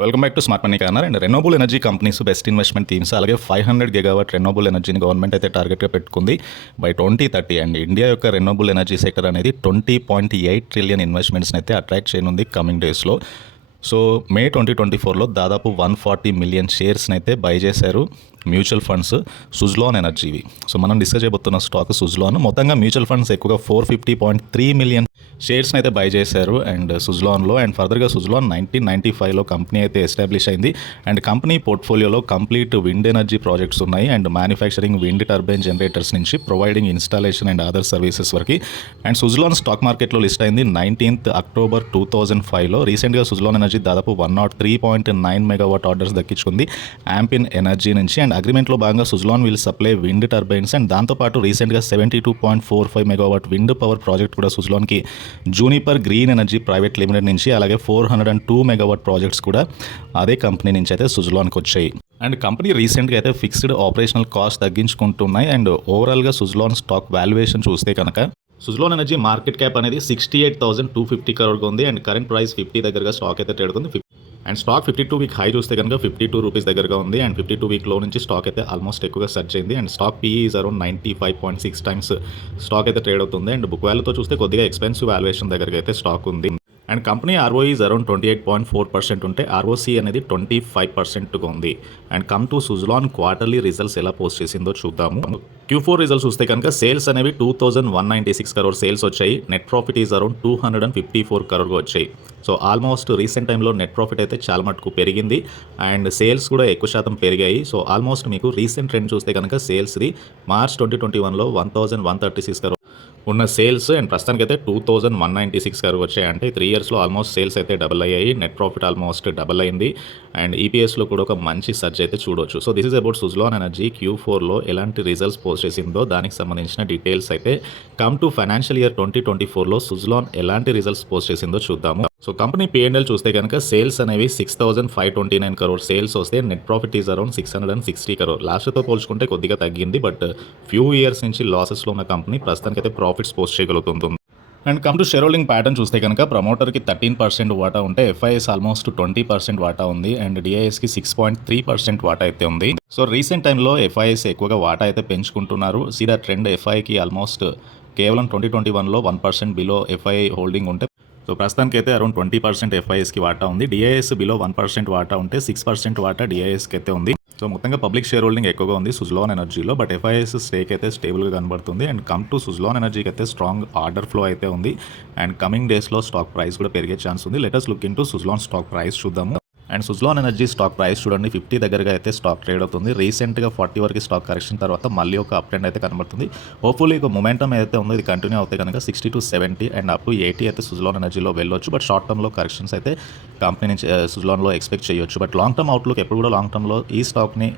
Welcome back to smart money corner. And renewable energy companies best investment themes, అలాగే 500 gigawatt renewable ఎనర్జీని government అయితే టార్గెట్గా పెట్టుకుంది by 2030. And India యొక్క renewable energy sector అనేది 20.8 trillion ఇన్వెస్ట్మెంట్స్ని అయితే అట్రాక్ట్ చేయనుంది కమింగ్ డేస్లో. సో మే 2024లో దాదాపు 140 మిలియన్ షేర్స్ని అయితే బై చేశారు మ్యూచువల్ ఫండ్స్ సుజ్లాన్ ఎనర్జీవి. సో మనం డిస్కస్ చేయబోతున్న స్టాక్ సుజ్లాన్. మొత్తంగా మ్యూచువల్ ఫండ్స్ ఎక్కువగా 450.3 మిలియన్ షేర్స్ని అయితే బై చేశారు అండ్ సుజ్లాన్లో. అండ్ ఫర్దర్గా సుజ్లాన్ 1995లో కంపెనీ అయితే ఎస్టాబ్లిష్ అయింది. అండ్ కంపెనీ పోర్ట్ఫోలియోలో కంప్లీట్ విండ్ ఎనర్జీ ప్రాజెక్ట్స్ ఉన్నాయి and manufacturing wind turbine generators నుంచి providing installation and other services వరకు. అండ్ సుజ్లాన్ స్టాక్ మార్కెట్లో లిస్ట్ అయింది 19th October 2005లో. రీసెంట్గా సుజ్లాన్ ఎనర్జీ దాదాపు 103.9 మెగావాట్ ఆర్డర్స్ దక్కించుకుంది యాంపిన్ ఎనర్జీ నుంచి. అండ్ అగ్రిమెంట్లో భాగంగా Suzlon will supply wind turbines. And దాంతోపాటు రీసెంట్గా 72.45 మెగావాట్ విండ్ పవర్ ప్రాజెక్ట్ కూడా సుజ్లాన్కి Juniper Green Energy private limited నుంచి, అలాగే 402 మెగావాట్ ప్రాజెక్ట్స్ కూడా అదే కంపెనీ నుంచి అయితే సుజ్లాన్కి వచ్చాయి. అండ్ కంపెనీ రీసెంట్గా అయితే ఫిక్స్డ్ ఆపరేషనల్ కాస్ట్ తగ్గించుకుంటున్నాయి. అండ్ ఓవరాల్గా సుజ్లాన్ స్టాక్ వాల్యుయేషన్ చూస్తే కనుక సుజ్లాన్ ఎనర్జీ మార్కెట్ క్యాప్ అనేది 68,250 crore ఉంది. అండ్ కరెంట్ ప్రైస్ 50 దగ్గరగా స్టాక్ అయితే ట్రేడ్ అవుతుంది. అండ్ స్టాక్ 52 వీక్ హై చూస్తే కనుక 52 రూపీస్ దగ్గరగా ఉంది. అండ్ 52 వీక్ లో నుంచి స్టాక్ అయితే ఆల్మోస్ట్ ఎక్కువగా సర్చ్ అయింది. And stock PE is around 95.6 times stock అయితే ట్రేడ్ అవుతుంది. అండ్ బుక్ వాల్యూతో చూస్తే కొద్దిగా ఎక్స్పెన్సివ్ వాల్యుయేషన్ దగ్గరగా అయితే స్టాక్ ఉంది. And company ROE is around 28.4% ఉంటే ఆర్ఓసీ అనేది 25%గా ఉంది. And come to Suzlon quarterly results ఎలా పోస్ట్ చేసిందో చూద్దాము. Q4 రిజల్ట్స్ చూస్తే కనుక సేల్స్ అనేవి 2,196 crore సేల్స్ వచ్చాయి. Net profit is around 254 crore వచ్చాయి. సో ఆల్మోస్ట్ రీసెంట్ టైంలో నెట్ ప్రాఫిట్ అయితే చాలా మటుకు పెరిగింది అండ్ సేల్స్ కూడా ఎక్కువ శాతం పెరిగాయి. సో ఆల్మోస్ట్ మీకు రీసెంట్ ట్రెండ్ చూస్తే కనుక సేల్స్ది మార్చ్ 2021లో 1,136 crore ఉన్న సేల్స్ అండ్ ప్రస్తుతానికి అయితే 2,196 crore వచ్చాయి. అంటే 3 yearsలో ఆల్మోస్ట్ సేల్స్ అయితే డబుల్ అయ్యాయి. నెట్ ప్రాఫిట్ ఆల్మోస్ట్ డబుల్ అయింది అండ్ ఈపీఎస్లో కూడా ఒక మంచి సర్చ్ అయితే చూడవచ్చు. So this is about Suzlon energy Q4లో ఎలాంటి రిజల్ట్స్ పోస్ట్ చేసిందో దానికి సంబంధించిన డీటెయిల్స్ అయితే. కమ్ టు ఫైనాన్షియల్ ఇయర్ 2024లో సుజ్లాన్ ఎలాంటి రిజల్ట్స్ పోస్ట్ చేసిందో చూద్దాము. సో కంపెనీ P&L చూస్తే కనుక సేల్స్ అనేవి 6,529 crore సేల్స్ వస్తే net profit is around 660 crore. లాస్ట్తో పోల్చుకుంటే కొద్దిగా తగ్గింది, బట్ ఫ్యూ ఇయర్స్ నుంచి లాసెస్లో ఉన్న కంపెనీ ప్రస్తుతానికి అయితే ప్రాఫిట్స్ పోస్ట్ చేయగలుగుతుంది. And come to share holding pattern చూస్తే కనుక ప్రమోటర్కి 13% వాటా ఉంటే ఎఫ్ఐఎస్ ఆల్మోస్ట్ 20% వాటా ఉంది అండ్ డిఐఎస్కి 6.3% వాటా అయితే ఉంది. సో రీసెంట్ టైంలో ఎఫ్ఐఎస్ ఎక్కువగా వాటా అయితే పెంచుకుంటున్నారు. సీదా ట్రెండ్ ఎఫ్ఐకి ఆల్మోస్ట్ కేవలం 2021లో 1% బిలో ఎఫ్ఐ హోల్డింగ్ ఉంటే సో ప్రస్తుతానికి అయితే అరౌండ్ 20% ఎఫ్ఐఎస్కి వాటా ఉంది. డిఐఎస్ బిలో 1% వాటా ఉంటే 6% వాటా డిఐఎస్కి అయితే ఉంది. సో మొత్తంగా పబ్లిక్ షేర్ హోల్డింగ్ ఎక్కువగా ఉంది సుజ్లాన్ ఎనర్జీలో, బట్ ఎఫ్ఐఎస్ స్టేక్ అయితే స్టేబుల్గా కనబడుతుంది. అండ్ కమ్ టు సుజ్లాన్ ఎనర్జీకి అయితే స్ట్రాంగ్ ఆర్డర్ ఫ్లో అయితే ఉంది అండ్ కమింగ్ డేస్లో స్టాక్ ప్రైస్ కూడా పెరిగే ఛాన్స్ ఉంది. Let's look in to Suzlon stock price చూద్దాము. And Suzlon energy stock price చూడండి 50 దగ్గరగా అయితే స్టాక్ ట్రేడ్ అవుతుంది. రీసెంట్గా 40 వరకు స్టాక్ కరెక్షన్ తర్వాత మళ్ళీ ఒక అప్ ట్రెండ్ అయితే కనబడుతుంది. హోప్ఫుల్లీ ఒక మొమెంటం ఏదైతే ఉందో ఇది కంటిన్యూ అవుతే కనుక 60 to 70 అండ్ అప్ టు 80 అయితే సుజ్లాన్ ఎనర్జీలో వెళ్ళొచ్చు. బట్ షార్ట్ టర్మ్లో కరెక్షన్స్ అయితే కంపెనీ నుంచి సుజ్లాన్లో ఎక్స్పెక్ట్ చేయొచ్చు. బట్ లాంగ్ టర్మ్ అవుట్లుక్ ఎప్పుడు కూడా లాంగ్ టర్మ్లో ఈ స్టాక్ని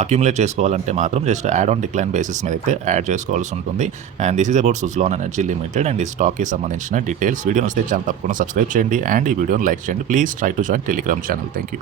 అక్యుములేట్ చేసుకోవాలంటే మాత్రం just add on decline basis మీద అయితే యాడ్ చేసుకోవాల్సి ఉంటుంది. And this is about Suzlon energy limited and ఈ స్టాక్కి సంబంధించిన డీటెయిల్స్. వీడియో వస్తే ఛానల్ తప్పకుండా సబ్స్క్రైబ్ చేయండి అండ్ ఈ వీడియోని లైక్ చేయండి. Please try to join Telegram channel. Thank you.